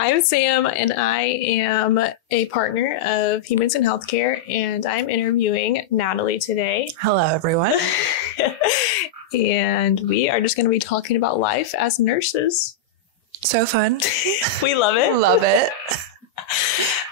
I'm Sam, and I am a partner of Humans in Healthcare, and I'm interviewing Natalie today. Hello, everyone. And we are just going to be talking about life as nurses. So fun. We love it. Love it.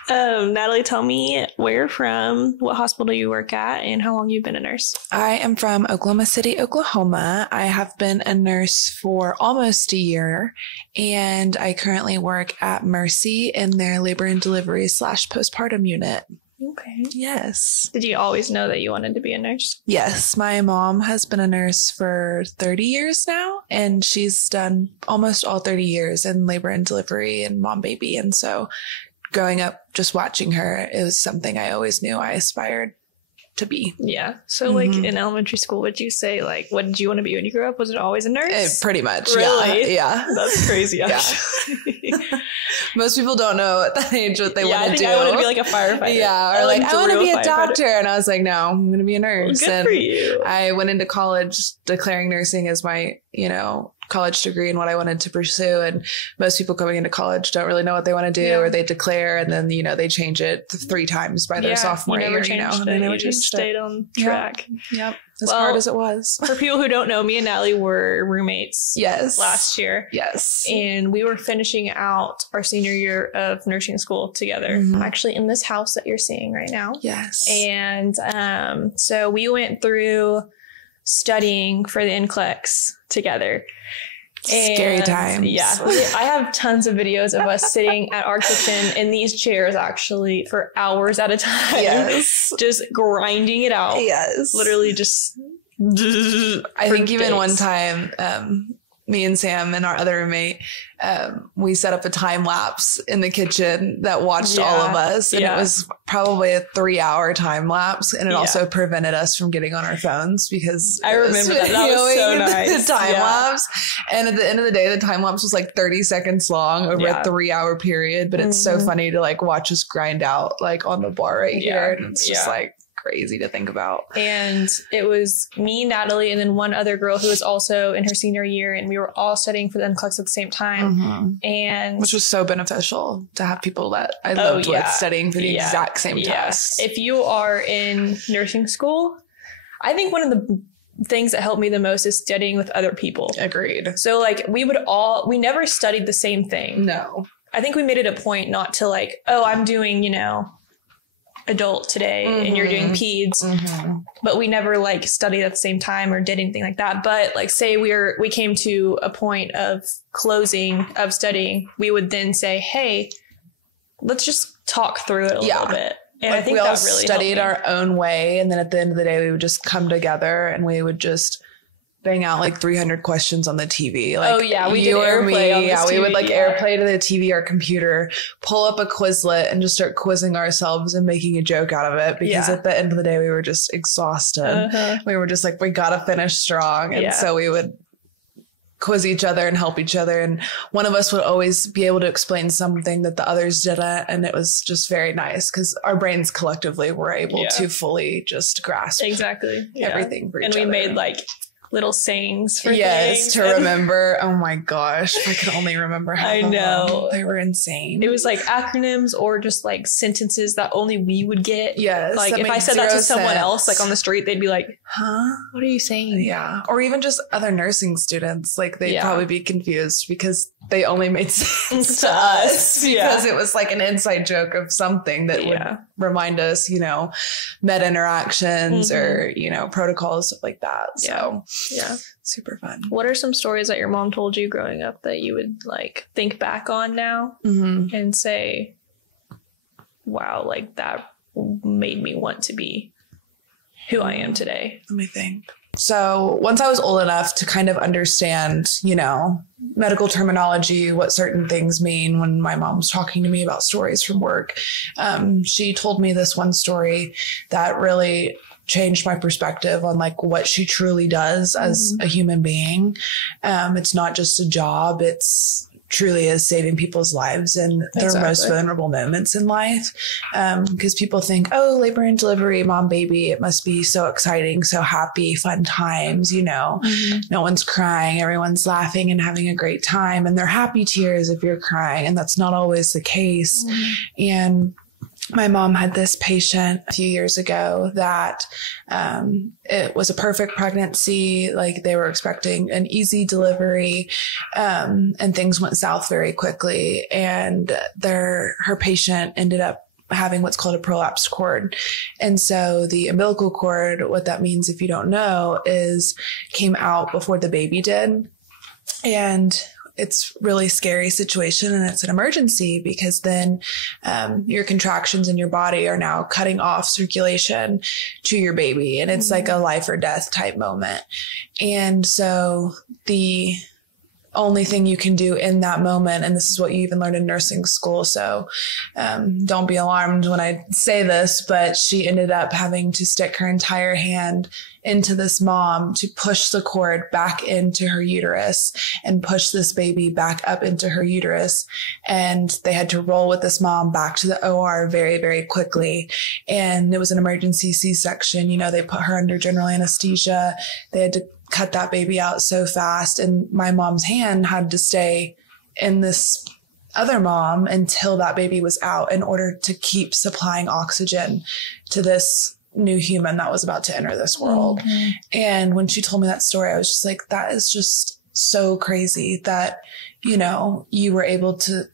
Natalie, tell me where you're from, what hospital you work at, and how long you've been a nurse. I am from Oklahoma City, Oklahoma. I have been a nurse for almost a year, and I currently work at Mercy in their labor and delivery / postpartum unit. Okay. Yes. Did you always know that you wanted to be a nurse? Yes. My mom has been a nurse for 30 years now, and she's done almost all 30 years in labor and delivery and mom baby. And so growing up, just watching her, it was something I always knew I aspired to be. Yeah. So like in elementary school, would you say like, what did you want to be when you grew up? Was it always a nurse? Pretty much. Really? Yeah. That's crazy. Actually. Yeah. Most people don't know at that age what they want to do. I want to be like a firefighter. Yeah. Or like, I want to be a doctor. And I was like, no, I'm going to be a nurse. Well, good for you. I went into college declaring nursing as my, college degree and what I wanted to pursue. And most people coming into college don't really know what they want to do, or they declare and then, they change it 3 times by their sophomore year. You just stayed on track. Yep. As hard as it was. For people who don't know, me and Natalie were roommates last year. Yes. And we were finishing out our senior year of nursing school together, actually in this house that you're seeing right now. Yes. And so we went through studying for the NCLEX together. Scary times. Yeah. I have tons of videos of us sitting at our kitchen in these chairs actually for hours at a time. Yes. Just grinding it out. Yes. Literally just. I think even one time, me and Sam and our other roommate, we set up a time lapse in the kitchen that watched all of us. And it was probably a 3-hour time lapse. And it also prevented us from getting on our phones because I remember that. That was so nice. The time lapse. And at the end of the day, the time lapse was like 30 seconds long over a 3-hour period. But it's so funny to like watch us grind out like on the bar right here. And it's just like crazy to think about. And it was me, Natalie, and then one other girl who was also in her senior year, and we were all studying for the NCLEX at the same time. And which was so beneficial to have people that I loved with studying for the exact same test. If you are in nursing school, I think one of the things that helped me the most is studying with other people. Agreed. So like we never studied the same thing. No. I think we made it a point not to like, oh, I'm doing, adult today and you're doing peds, but we never like studied at the same time or did anything like that. But like say we came to a point of closing of studying, we would then say, hey, let's just talk through it a little bit. And like I think we all that really studied our own way, and then at the end of the day we would just come together and we would just bang out like 300 questions on the TV. Like, we did airplay on this TV. We would like airplay to the TV or computer, pull up a Quizlet and just start quizzing ourselves and making a joke out of it because at the end of the day we were just exhausted. We were just like, we gotta finish strong. And so we would quiz each other and help each other, and one of us would always be able to explain something that the others didn't, and it was just very nice because our brains collectively were able to fully just grasp everything for each other. And we made like little sayings for things. To remember. Oh my gosh. If I could only remember how I know. They were insane. It was like acronyms or just like sentences that only we would get. Yes. Like if I said that to someone else, like on the street, they'd be like, huh? What are you saying? Yeah. Or even just other nursing students. Like they'd probably be confused because they only made sense to us because it was like an inside joke of something that would remind us, med interactions or, protocols, stuff like that. So super fun. What are some stories that your mom told you growing up that you would like think back on now and say, wow, like that made me want to be who I am today? Let me think. So once I was old enough to kind of understand, medical terminology, what certain things mean, when my mom was talking to me about stories from work, she told me this one story that really changed my perspective on like what she truly does as a human being. It's not just a job. It's truly is saving people's lives in their most vulnerable moments in life. Because people think, oh, labor and delivery, mom, baby, it must be so exciting, so happy, fun times, you know, no one's crying, everyone's laughing and having a great time. And they're happy tears if you're crying. And that's not always the case. And my mom had this patient a few years ago that it was a perfect pregnancy. Like they were expecting an easy delivery, and things went south very quickly. And her patient ended up having what's called a prolapsed cord. And so the umbilical cord, what that means, if you don't know, is came out before the baby did. And it's really scary situation, and it's an emergency because then your contractions in your body are now cutting off circulation to your baby. And it's like a life or death type moment. And so the only thing you can do in that moment, and this is what you even learned in nursing school, so don't be alarmed when I say this, but she ended up having to stick her entire hand into this mom to push the cord back into her uterus and push this baby back up into her uterus. And they had to roll with this mom back to the OR very, very quickly. And it was an emergency C-section. You know, they put her under general anesthesia. They had to cut that baby out so fast. And my mom's hand had to stay in this other mom until that baby was out in order to keep supplying oxygen to this new human that was about to enter this world. And when she told me that story, I was just like, that is just so crazy that, you know, you were able to,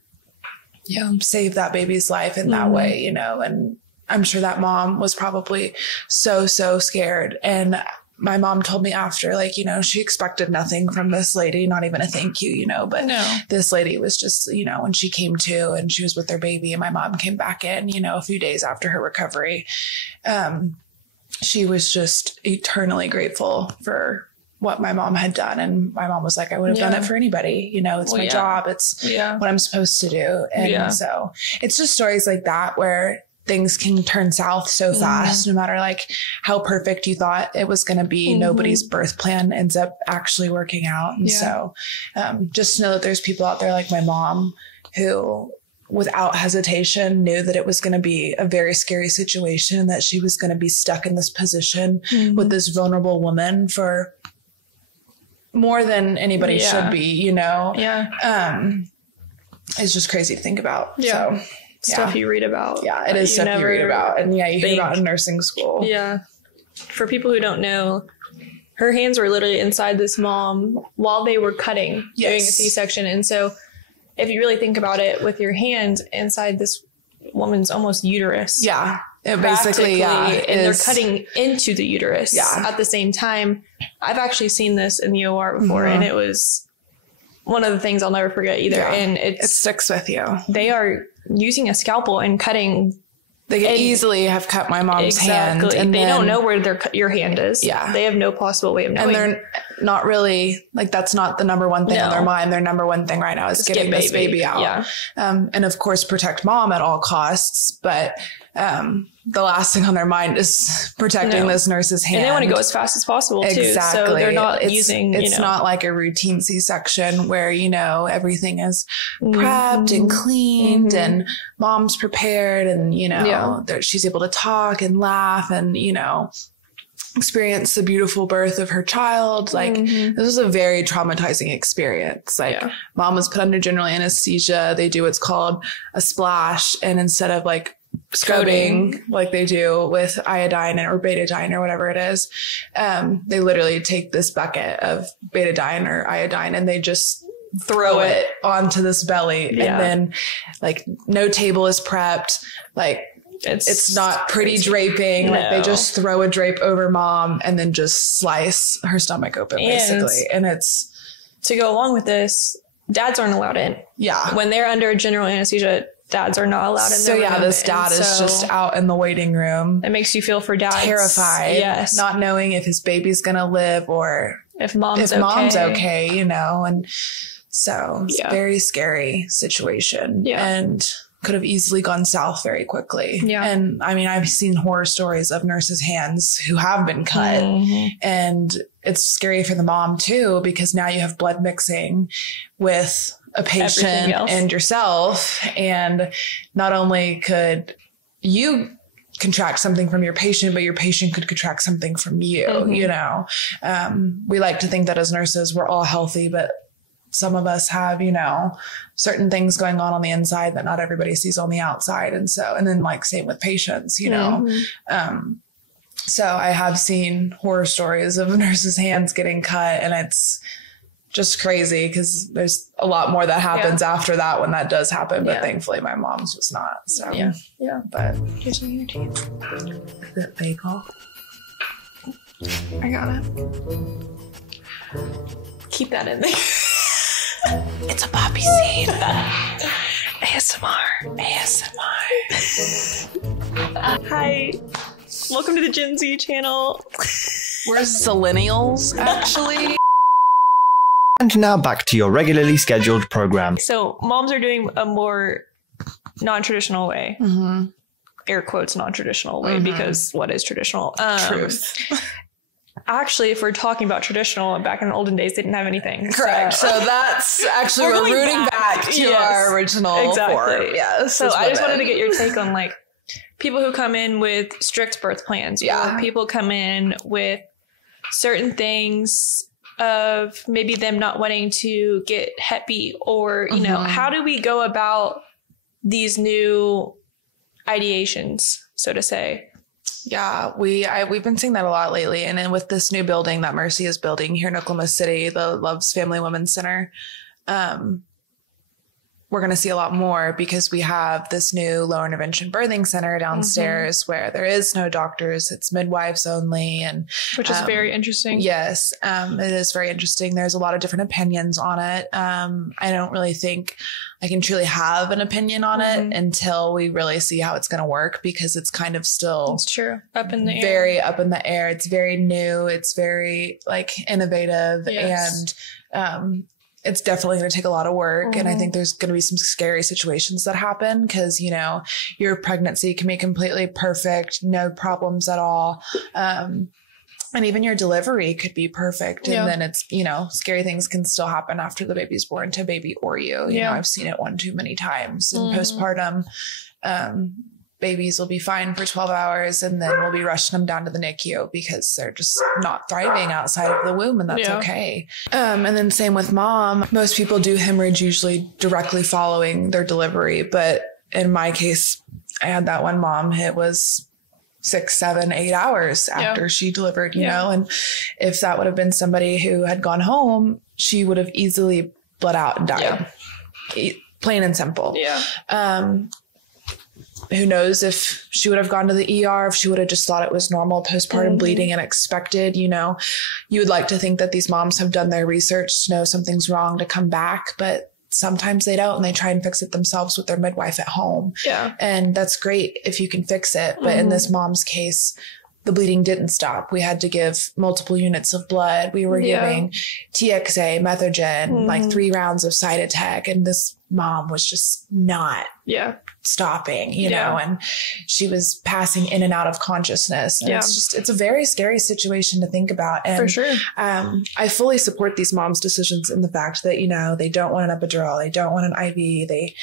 you know, save that baby's life in that way, you know. And I'm sure that mom was probably so scared. And my mom told me after, like, you know, she expected nothing from this lady, not even a thank you, you know, but this lady was just, you know, when she came to and she was with their baby and my mom came back in, you know, a few days after her recovery, she was just eternally grateful for what my mom had done. And my mom was like, I would have done it for anybody, you know, it's my job. It's what I'm supposed to do. And so it's just stories like that where things can turn south so fast, no matter like how perfect you thought it was going to be. Nobody's birth plan ends up actually working out. And so just know that there's people out there like my mom who without hesitation knew that it was going to be a very scary situation, that she was going to be stuck in this position with this vulnerable woman for more than anybody should be, you know? It's just crazy to think about. So stuff you read about. Yeah, it is stuff you read about. And you hear about in nursing school. Yeah. For people who don't know, her hands were literally inside this mom while they were cutting, doing a C-section. And so if you really think about it, with your hand inside this woman's almost uterus. Yeah. It basically, and they're cutting into the uterus at the same time. I've actually seen this in the OR before, and it was one of the things I'll never forget either. And it sticks with you. They are using a scalpel and cutting. They could easily have cut my mom's hand. And they don't know where your hand is. Yeah. They have no possible way of knowing. And they're not really, like, that's not the number one thing on their mind. Their number one thing right now is getting this baby out. Yeah. And of course, protect mom at all costs. But the last thing on their mind is protecting this nurse's hand. And they want to go as fast as possible, too. Exactly. So they're not using, it's not like a routine C-section where, you know, everything is prepped and cleaned and mom's prepared and, you know, she's able to talk and laugh and, you know, experience the beautiful birth of her child. Like this was a very traumatizing experience. Like mom was put under general anesthesia. They do what's called a splash. And instead of like scrubbing like they do with iodine or betadine or whatever it is, they literally take this bucket of betadine or iodine and they just throw it onto this belly. And then like no table is prepped. Like it's not pretty draping. No. Like they just throw a drape over mom and then just slice her stomach open basically. And it's to go along with this, dads aren't allowed in. Yeah. When they're under general anesthesia, dads are not allowed in. So this dad is just out in the waiting room. It makes you feel for dads. Terrified. Yes. Not knowing if his baby's going to live or if mom's okay, you know. And so it's a very scary situation. Yeah. And could have easily gone south very quickly. Yeah. And I mean, I've seen horror stories of nurses' hands who have been cut. And it's scary for the mom too, because now you have blood mixing with a patient and yourself. And not only could you contract something from your patient, but your patient could contract something from you, you know. We like to think that as nurses, we're all healthy, but some of us have, you know, certain things going on the inside that not everybody sees on the outside. And then like same with patients, you know. So I have seen horror stories of nurses' hands getting cut, and it's just crazy because there's a lot more that happens after that when that does happen. But thankfully my mom's was not. So but here's some of your teeth. Is it bagel? I got it. Keep that in there. It's a poppy seed. ASMR. Hi. Welcome to the Gen Z channel. We're Zillennials, actually. And now back to your regularly scheduled program. So moms are doing a more non-traditional way. Air quotes non-traditional way, because what is traditional? Truth. Actually, if we're talking about traditional, back in the olden days, they didn't have anything. Correct. So that's actually, we're rooting back to our original form. Yes. So I just wanted to get your take on like people who come in with strict birth plans. Or people come in with certain things of maybe them not wanting to get Hep B, or, you know, how do we go about these new ideations, so to say? Yeah, we've been seeing that a lot lately. And then with this new building that Mercy is building here in Oklahoma City, the Love's Family Women's Center, we're going to see a lot more because we have this new low intervention birthing center downstairs where there is no doctors. It's midwives only. And which is very interesting. Yes, it is very interesting. There's a lot of different opinions on it. I don't really think I can truly have an opinion on it until we really see how it's going to work, because it's kind of still up in the air. Very up in the air. It's very new. It's very like innovative. And it's definitely going to take a lot of work. And I think there's going to be some scary situations that happen because, you know, your pregnancy can be completely perfect, no problems at all. And even your delivery could be perfect. And then it's, you know, scary things can still happen after the baby's born to baby or you. You know, I've seen it one too many times. In postpartum, babies will be fine for 12 hours and then we'll be rushing them down to the NICU because they're just not thriving outside of the womb, and that's okay. And then same with mom. Most people do hemorrhage usually directly following their delivery. But in my case, I had that one mom, it was 6, 7, 8 hours after she delivered, you know, and if that would have been somebody who had gone home, she would have easily bled out and died. Plain and simple. Who knows if she would have gone to the ER, if she would have just thought it was normal postpartum bleeding and expected, you know. You would like to think that these moms have done their research to know something's wrong to come back, but sometimes they don't, and they try and fix it themselves with their midwife at home. And that's great if you can fix it. But in this mom's case, the bleeding didn't stop. We had to give multiple units of blood. We were giving TXA, Methogen, like 3 rounds of Cytotec, and this mom was just not stopping, you know, and she was passing in and out of consciousness. And it's a very scary situation to think about. And for sure. I fully support these moms' decisions in the fact that, you know, they don't want an epidural, they don't want an IV, they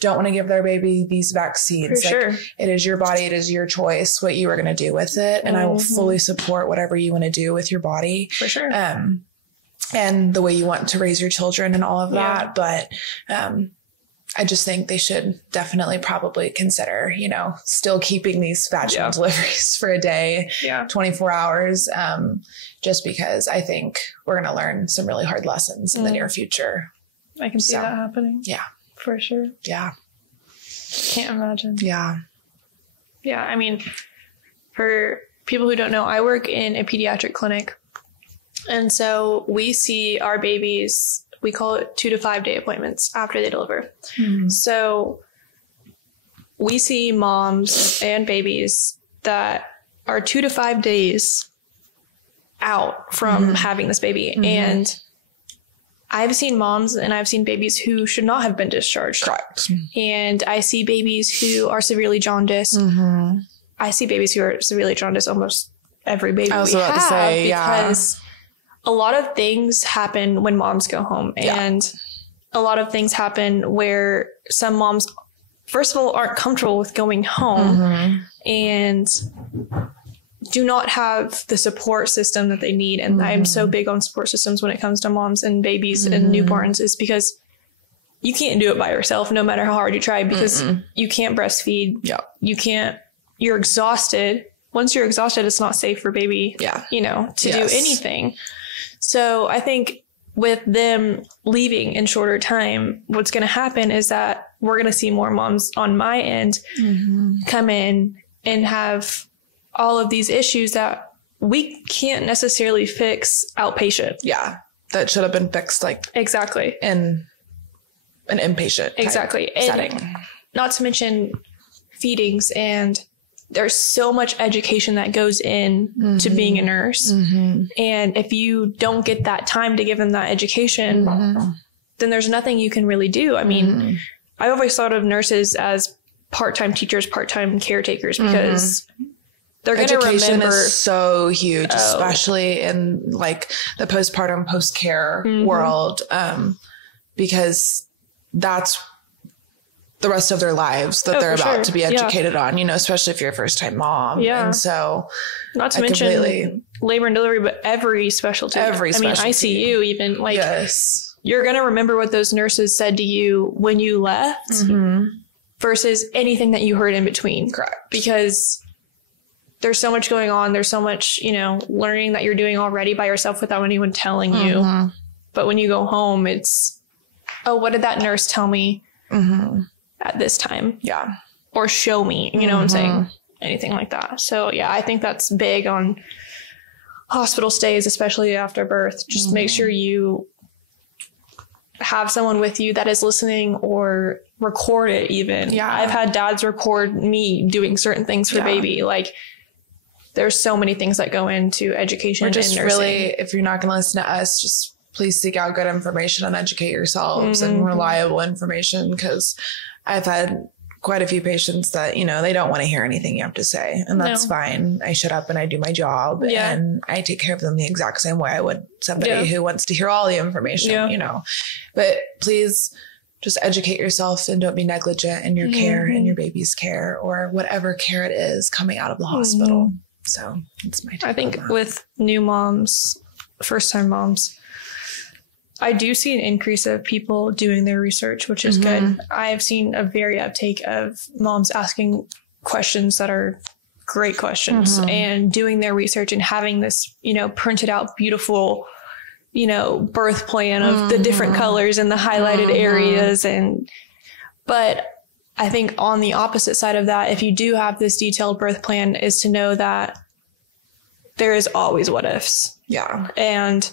don't want to give their baby these vaccines. For sure. It is your body, it is your choice what you are going to do with it. And I will fully support whatever you want to do with your body. For sure. And the way you want to raise your children and all of that. But, I just think they should definitely probably consider, you know, still keeping these vaginal deliveries for a day, 24 hours, just because I think we're going to learn some really hard lessons in the near future. I can see that happening. Yeah. For sure. Yeah. Can't imagine. Yeah. Yeah. I mean, for people who don't know, I work in a pediatric clinic. And so we see our babies, we call it 2 to 5 day appointments after they deliver. So we see moms and babies that are 2 to 5 days out from having this baby. And I've seen moms and I've seen babies who should not have been discharged. Correct. And I see babies who are severely jaundiced. I see babies who are severely jaundiced almost every baby I was about to say, because a lot of things happen when moms go home. And a lot of things happen where some moms, first of all, aren't comfortable with going home and do not have the support system that they need. And I'm so big on support systems when it comes to moms and babies and newborns, is because you can't do it by yourself, no matter how hard you try, because you can't breastfeed. Yeah. You're exhausted. Once you're exhausted, it's not safe for baby, you know, to do anything. So I think with them leaving in shorter time, what's going to happen is that we're going to see more moms on my end come in and have all of these issues that we can't necessarily fix outpatient. Yeah. That should have been fixed exactly in an inpatient setting. And not to mention feedings, and there's so much education that goes in to being a nurse. And if you don't get that time to give them that education, then there's nothing you can really do. I mean, I always thought of nurses as part-time teachers, part-time caretakers, because they're going to remember. Education is so huge, especially in like the postpartum, post-care world, because that's the rest of their lives that they're about to be educated on, you know, especially if you're a first time mom. Yeah. And so not to mention labor and delivery, but every specialty. I mean, ICU even, like, you're going to remember what those nurses said to you when you left versus anything that you heard in between. Correct. Because there's so much going on. There's so much, you know, learning that you're doing already by yourself without anyone telling you. But when you go home, it's, oh, what did that nurse tell me at this time? Yeah. Or show me, you know what I'm saying? Anything like that. So yeah, I think that's big on hospital stays, especially after birth. Just make sure you have someone with you that is listening, or record it even. Yeah. I've had dads record me doing certain things for baby. Like, there's so many things that go into education. Or just and nursing. Really, if you're not going to listen to us, just please seek out good information and educate yourselves and reliable information, because I've had quite a few patients that, you know, they don't want to hear anything you have to say, and that's fine. I shut up and I do my job and I take care of them the exact same way I would somebody who wants to hear all the information, you know, but please just educate yourself and don't be negligent in your care and your baby's care, or whatever care it is coming out of the hospital. So that's my take. I think with new moms, first time moms, I do see an increase of people doing their research, which is good. I've seen a very uptake of moms asking questions that are great questions and doing their research and having this, you know, printed out beautiful, you know, birth plan of the different colors and the highlighted areas. But I think on the opposite side of that, if you do have this detailed birth plan, is to know that there is always what ifs. Yeah. And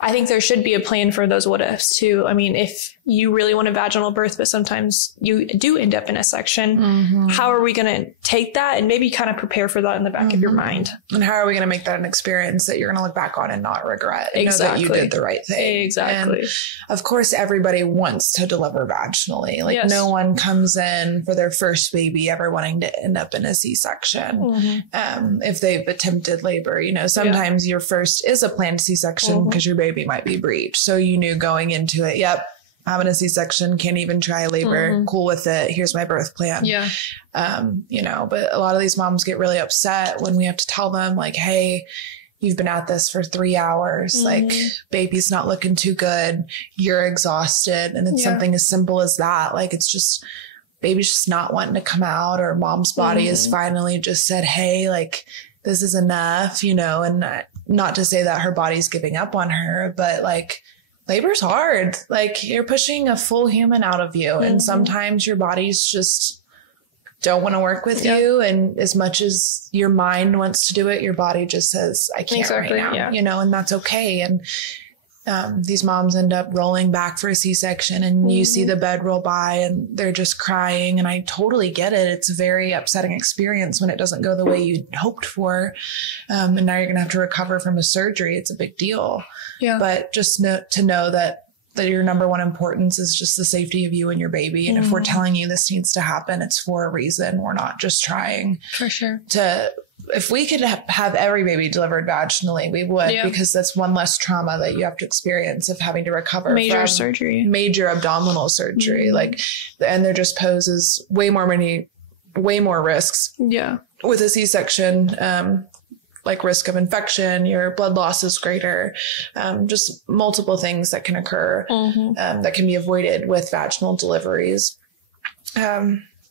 I think there should be a plan for those what ifs too. I mean, if you really want a vaginal birth, but sometimes you do end up in a section, how are we going to take that and maybe kind of prepare for that in the back of your mind? And how are we going to make that an experience that you're going to look back on and not regret? And know that you did the right thing. Exactly. And of course, everybody wants to deliver vaginally. Like no one comes in for their first baby ever wanting to end up in a C-section. If they've attempted labor, you know, sometimes your first is a planned C-section because your baby might be breached. So you knew going into it, having a C-section, can't even try labor, cool with it. Here's my birth plan. Yeah. You know, but a lot of these moms get really upset when we have to tell them like, hey, you've been at this for 3 hours. Like baby's not looking too good. You're exhausted. And it's something as simple as that. Like, it's just, baby's just not wanting to come out, or mom's body has finally just said, hey, like this is enough, you know, and not to say that her body's giving up on her, but like, labor's hard. Like, you're pushing a full human out of you. And sometimes your bodies just don't want to work with you. And as much as your mind wants to do it, your body just says, I can't right now, you know, and that's okay. And these moms end up rolling back for a C-section, and you see the bed roll by and they're just crying. And I totally get it. It's a very upsetting experience when it doesn't go the way you hoped for. And now you're going to have to recover from a surgery. It's a big deal. Yeah. But just to know that your number one importance is just the safety of you and your baby. And if we're telling you this needs to happen, it's for a reason. We're not just trying to if we could have every baby delivered vaginally, we would, because that's one less trauma that you have to experience of having to recover major from major abdominal surgery. Like, and there just poses way more risks. Yeah. With a C-section, like risk of infection, your blood loss is greater, just multiple things that can occur, that can be avoided with vaginal deliveries.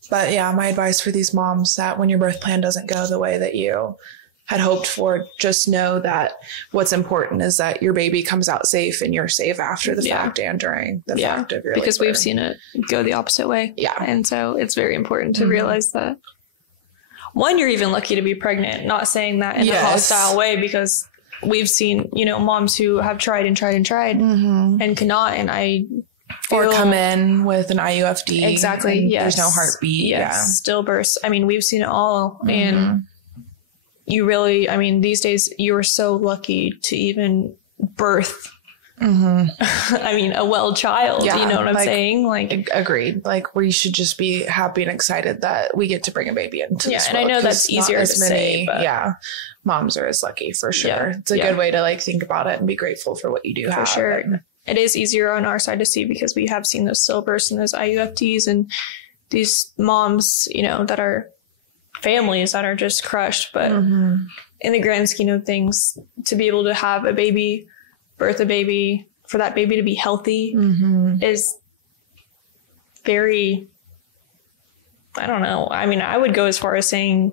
But yeah, my advice for these moms that when your birth plan doesn't go the way that you had hoped for, just know that what's important is that your baby comes out safe and you're safe after the fact and during the fact of your because labor. We've seen it go the opposite way. Yeah. And so it's very important to realize that. One, you're even lucky to be pregnant, not saying that in a hostile way, because we've seen, you know, moms who have tried and cannot. And or come in with an IUFD. Exactly. Yes. There's no heartbeat. Yes. Stillbirths. I mean, we've seen it all. And you really, I mean, these days you are so lucky to even birth. I mean, a well child, you know what I'm saying? Like, agreed. Like, we should just be happy and excited that we get to bring a baby into this and world. I know that's easier to say, but moms are as lucky for sure. It's a good way to like think about it and be grateful for what you do have. For sure. It is easier on our side to see because we have seen those stillbirths and those IUFDs and these moms, you know, that are families that are just crushed. But in the grand scheme of things, to be able to have a baby, birth a baby, for that baby to be healthy is very, I don't know. I mean, I would go as far as saying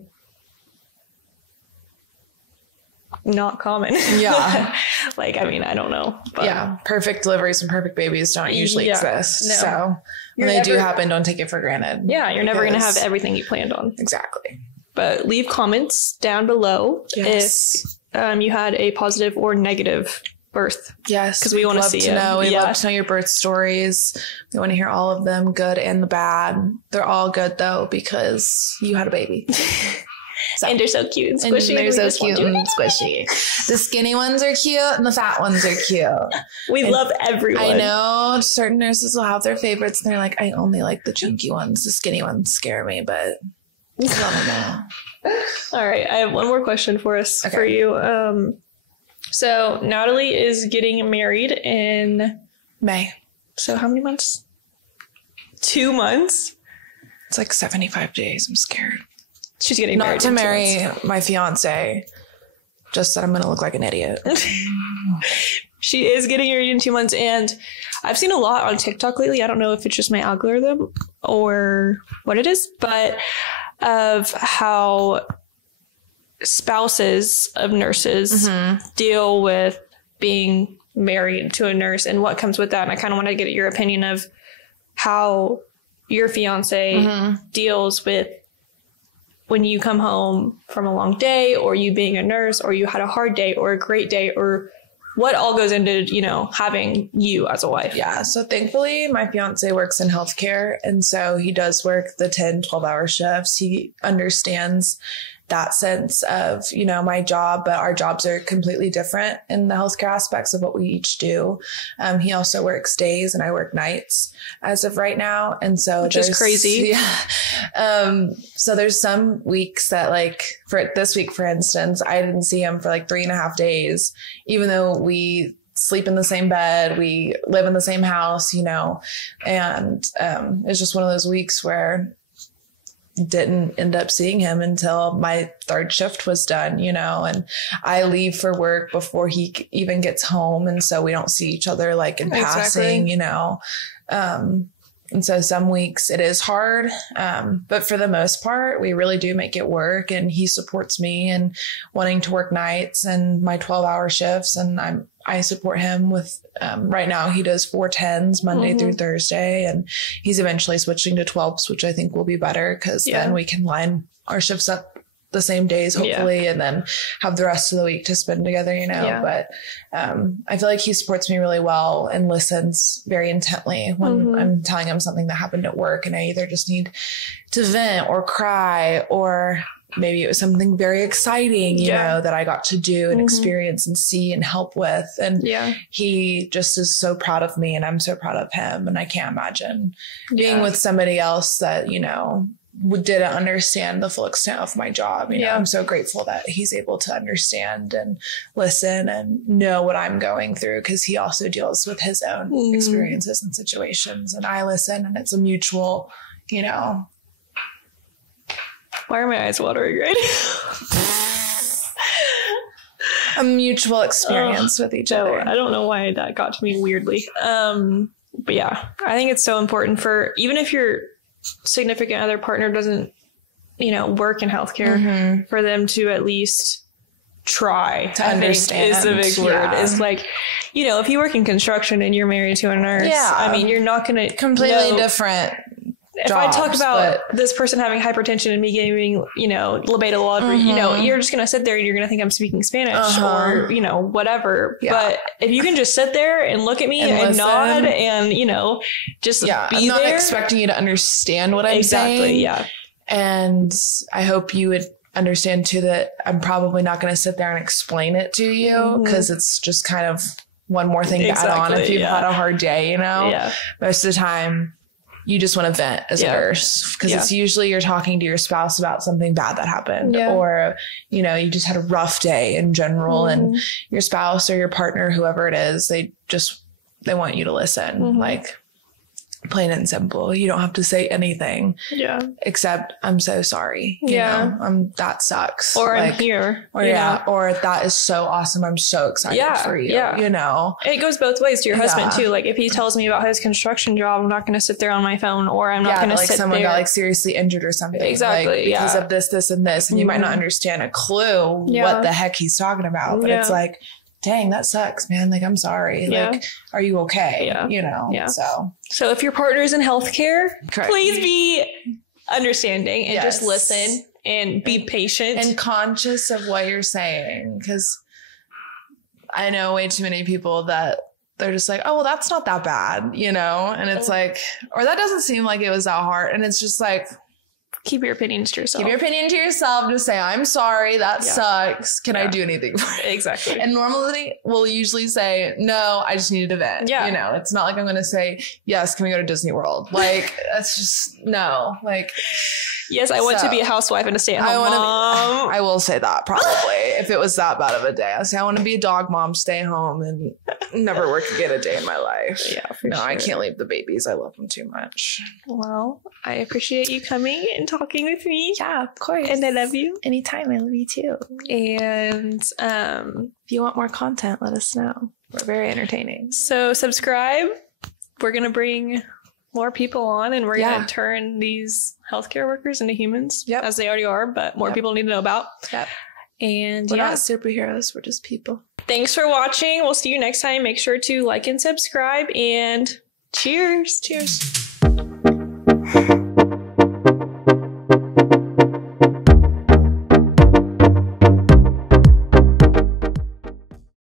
not common. Yeah. Like, I mean, I don't know. But perfect deliveries and perfect babies don't usually exist. No. So when they do happen, don't take it for granted. Yeah, you're never going to have everything you planned on. Exactly. But leave comments down below if you had a positive or negative birth. Yes. Because we want to see it. We love to know your birth stories. We want to hear all of them, good and the bad. They're all good though, because you had a baby. So, and they're so cute and squishy. And they're so cute and squishy. The skinny ones are cute and the fat ones are cute. We love everyone. I know certain nurses will have their favorites and they're like, I only like the chunky ones. The skinny ones scare me, but I don't know. All right. I have one more question for us, for you. So Natalie is getting married in May. So how many months? 2 months? It's like 75 days. I'm scared. She's getting married. Not to marry my fiance, just that I'm going to look like an idiot. She is getting married in 2 months. And I've seen a lot on TikTok lately. I don't know if it's just my algorithm or what it is, but of how spouses of nurses deal with being married to a nurse and what comes with that. And I kind of want to get your opinion of how your fiance deals with when you come home from a long day, or you being a nurse, or you had a hard day or a great day, or what all goes into, you know, having you as a wife. Yeah. So thankfully my fiance works in healthcare. And so he does work the 10, 12-hour shifts. He understands that sense of, you know, my job, but our jobs are completely different in the healthcare aspects of what we each do. He also works days and I work nights as of right now. And so which is crazy. Yeah. So there's some weeks that, like, for this week, for instance, I didn't see him for like 3.5 days, even though we sleep in the same bed, we live in the same house, you know, and it's just one of those weeks where didn't end up seeing him until my third shift was done, you know, and I leave for work before he even gets home. And so we don't see each other like in passing, you know. And so some weeks it is hard. But for the most part, we really do make it work, and he supports me in wanting to work nights and my 12-hour shifts. And I support him with, right now he does 410s Monday through Thursday, and he's eventually switching to 12s, which I think will be better because then we can line our shifts up the same days, hopefully, and then have the rest of the week to spend together, you know. But I feel like he supports me really well and listens very intently when I'm telling him something that happened at work, and I either just need to vent or cry, or maybe it was something very exciting, you know, that I got to do and experience and see and help with. And he just is so proud of me, and I'm so proud of him. And I can't imagine being with somebody else that, you know, didn't understand the full extent of my job. You know, I'm so grateful that he's able to understand and listen and know what I'm going through, because he also deals with his own experiences and situations, and I listen, and it's a mutual, you know. Why are my eyes watering right now? A mutual experience with each other. I don't know why that got to me weirdly. But yeah, I think it's so important for, even if your significant other partner doesn't, you know, work in healthcare, for them to at least try to understand is a big word. It's like, you know, if you work in construction and you're married to a nurse, I mean, you're not going to completely different. If I talk about this person having hypertension and me giving, you know, labetalol, you know, you're just going to sit there and you're going to think I'm speaking Spanish or, you know, whatever. But if you can just sit there and look at me and nod and, you know, just be I'm not expecting you to understand what I'm saying. Yeah. And I hope you would understand too that I'm probably not going to sit there and explain it to you, because it's just kind of one more thing to add on if you've had a hard day, you know. Most of the time you just want to vent as a nurse, because it's usually you're talking to your spouse about something bad that happened, or, you know, you just had a rough day in general, and your spouse or your partner, whoever it is, they want you to listen, like, plain and simple. You don't have to say anything except I'm so sorry. You know, that sucks. Or like, I'm here. Or or that is so awesome. I'm so excited for you. You know, it goes both ways to your husband too. Like if he tells me about his construction job, I'm not going to sit there on my phone, or I'm not going to like sit someone there. got like seriously injured or something. Like, because of this, and this. And you might not understand a clue what the heck he's talking about. But it's like, dang, that sucks, man. Like, I'm sorry. Like, are you okay? You know? So if your partner's in healthcare, please be understanding and just listen and be patient. And conscious of what you're saying. Because I know way too many people that they're just like, oh, well, that's not that bad, you know? And it's like, or that doesn't seem like it was that hard. And it's just like, keep your opinions to yourself. Keep your opinion to yourself. Just say, I'm sorry. That sucks. Can I do anything for it? Exactly. And normally we'll usually say, no, I just needed a vent. You know, it's not like I'm going to say, yes, can we go to Disney World? Like, that's just, no. Like, yes, I want to be a housewife and a stay-at-home mom. I will say that probably. If it was that bad of a day, I'd say I want to be a dog mom, stay home, and never work again a day in my life. No, I can't leave the babies. I love them too much. Well, I appreciate you coming and talking with me. Yeah, of course. And I love you. Anytime. I love you too. And if you want more content, let us know. We're very entertaining. So subscribe. We're going to bring more people on, and we're going to turn these healthcare workers into humans, as they already are, but more people need to know about. And we're not superheroes. We're just people. Thanks for watching. We'll see you next time. Make sure to like and subscribe, and cheers. Cheers.